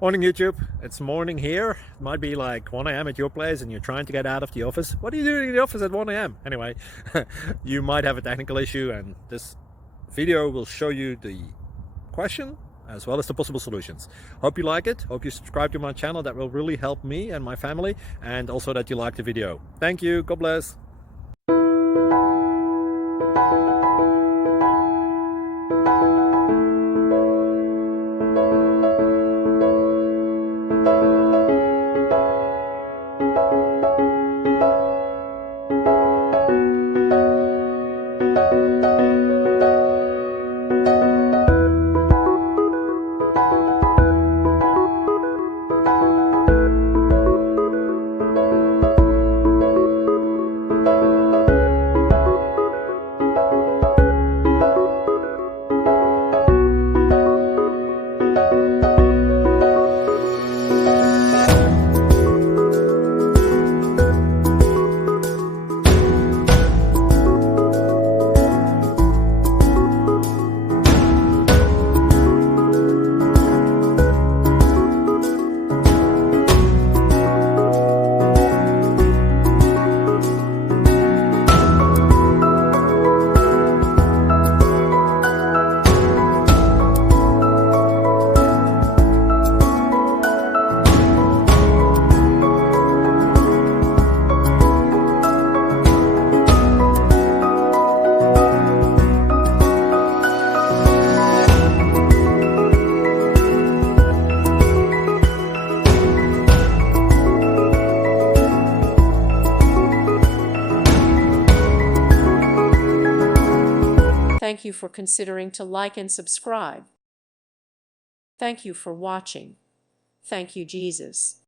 Morning YouTube, it's morning here. It might be like 1 a.m. at your place and you're trying to get out of the office. What are you doing in the office at 1 a.m.? Anyway, you might have a technical issue and this video will show you the question as well as the possible solutions. Hope you like it, hope you subscribe to my channel. That will really help me and my family, and also that you like the video. Thank you, God bless. Thank you for considering to like and subscribe. Thank you for watching. Thank you, Jesus.